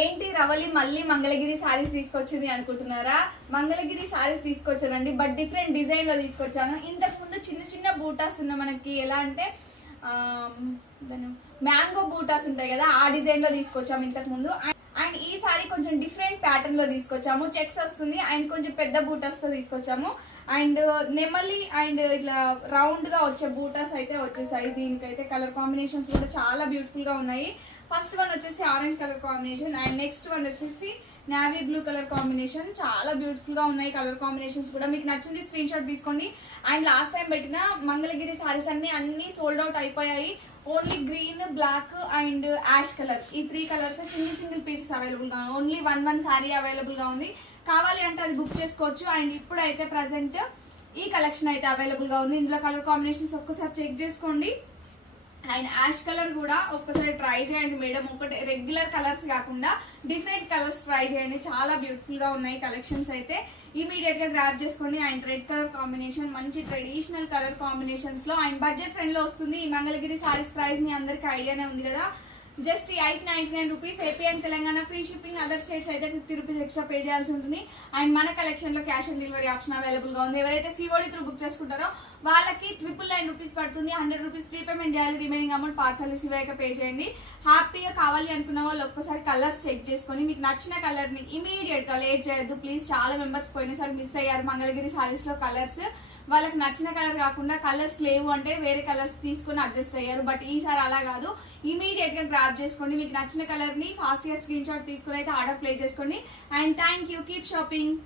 ఏంటి రవలి మళ్ళీ మంగళగిరి సారీస్ తీసుకొచ్చింది అనుకుంటున్నారా? మంగళగిరి సారీస్ తీసుకొచ్చానండి, బట్ డిఫరెంట్ డిజైన్ లో తీసుకొచ్చాను. ఇంతకు ముందు చిన్న చిన్న బూటాస్ ఉన్న మనకి ఎలా అంటే మ్యాంగో బూటాస్ ఉంటాయి కదా, ఆ డిజైన్ లో తీసుకొచ్చాము ఇంతకు ముందు. అండ్ ఈ సారీ కొంచెం డిఫరెంట్ ప్యాటర్న్ లో తీసుకొచ్చాము, చెక్స్ వస్తుంది అండ్ కొంచెం పెద్ద బూటాస్ తో తీసుకొచ్చాము. అండ్ నెమలి అండ్ ఇట్లా రౌండ్ గా వచ్చే బూటాస్ అయితే వచ్చేసాయి. దీనికైతే కలర్ కాంబినేషన్స్ కూడా చాలా బ్యూటిఫుల్ గా ఉన్నాయి. ఫస్ట్ వన్ వచ్చేసి orange colour combination and next one వచ్చేసి నావీ బ్లూ కలర్ కాంబినేషన్. చాలా బ్యూటిఫుల్ గా ఉన్నాయి కలర్ కాంబినేషన్స్ కూడా. మీకు నచ్చింది స్క్రీన్ షాట్ తీసుకోండి. అండ్ లాస్ట్ టైం పెట్టిన మంగళగిరి సారీస్ అన్ని సోల్డ్ అవుట్ అయిపోయాయి. Only green, black and ash colour, ఈ 3 కలర్స్ సింగిల్ పీసెస్ అవైలబుల్ గా ఉన్నాయి. ఓన్లీ వన్ సారీ అవైలబుల్ గా ఉంది. కావాలి అంటే అది బుక్ చేసుకోవచ్చు. అండ్ ఇప్పుడైతే ప్రజెంట్ ఈ కలెక్షన్ అయితే అవైలబుల్ గా ఉంది. ఇందులో కలర్ కాంబినేషన్స్ ఒక్కసారి చెక్ చేసుకోండి. అండ్ యాష్ కలర్ కూడా ఒక్కసారి ట్రై చేయండి మేడం. ఒకటి రెగ్యులర్ కలర్స్ కాకుండా డిఫరెంట్ కలర్స్ ట్రై చేయండి. చాలా బ్యూటిఫుల్ గా ఉన్నాయి కలెక్షన్స్ అయితే. ఇమీడియట్ గా గ్రాప్ చేసుకోండి. అండ్ రెడ్ కలర్ కాంబినేషన్ మంచి ట్రెడిషనల్ కలర్ కాంబినేషన్స్ లో అండ్ బడ్జెట్ ఫ్రెండ్ లో వస్తుంది. ఈ మంగళగిరి సారీస్ ప్రైస్ మీ అందరికి ఐడియానే ఉంది కదా, just 899 rupees. AP and Telangana free shipping. Other states అయితే 50 రూపీస్ ఎక్స్ట్రా పే చేయాల్సి ఉంటుంది. అండ్ మన కలెక్షన్ లో cash on delivery option available గా ఉంది. ఎవరైతే సిఓడి త్రూ బుక్ చేసుకుంటారో వాళ్ళకి 999 రూపీస్ పడుతుంది. 100 రూపీస్ ప్రీపేమెంట్ చేయాలి. రిమైనింగ్ అమౌంట్ పార్సల్ రిసీవ్ అయ్యాక పే చేయండి. హ్యాపీగా కావాలి అనుకున్న వాళ్ళు ఒక్కసారి కలర్స్ చెక్ చేసుకొని మీకు నచ్చిన కలర్ ని ఇమీడియట్ గా లేట్ చేయొద్దు ప్లీజ్. చాలా మెంబర్స్ పోయినసారి మిస్ అయ్యారు మంగళగిరి సారీస్ లో కలర్స్. వాళ్ళకి నచ్చిన కలర్ కాకుండా కలర్స్ లేవు అంటే వేరే కలర్స్ తీసుకుని అడ్జస్ట్ అయ్యారు. బట్ ఈసారి అలా కాదు, ఇమీడియట్ గా గ్రాప్ చేసుకోండి. మీకు నచ్చిన కలర్ ని ఫాస్ట్ గా స్క్రీన్ షాట్ తీసుకుని అయితే ఆర్డర్ ప్లేస్ చేసుకోండి. And thank you, keep shopping.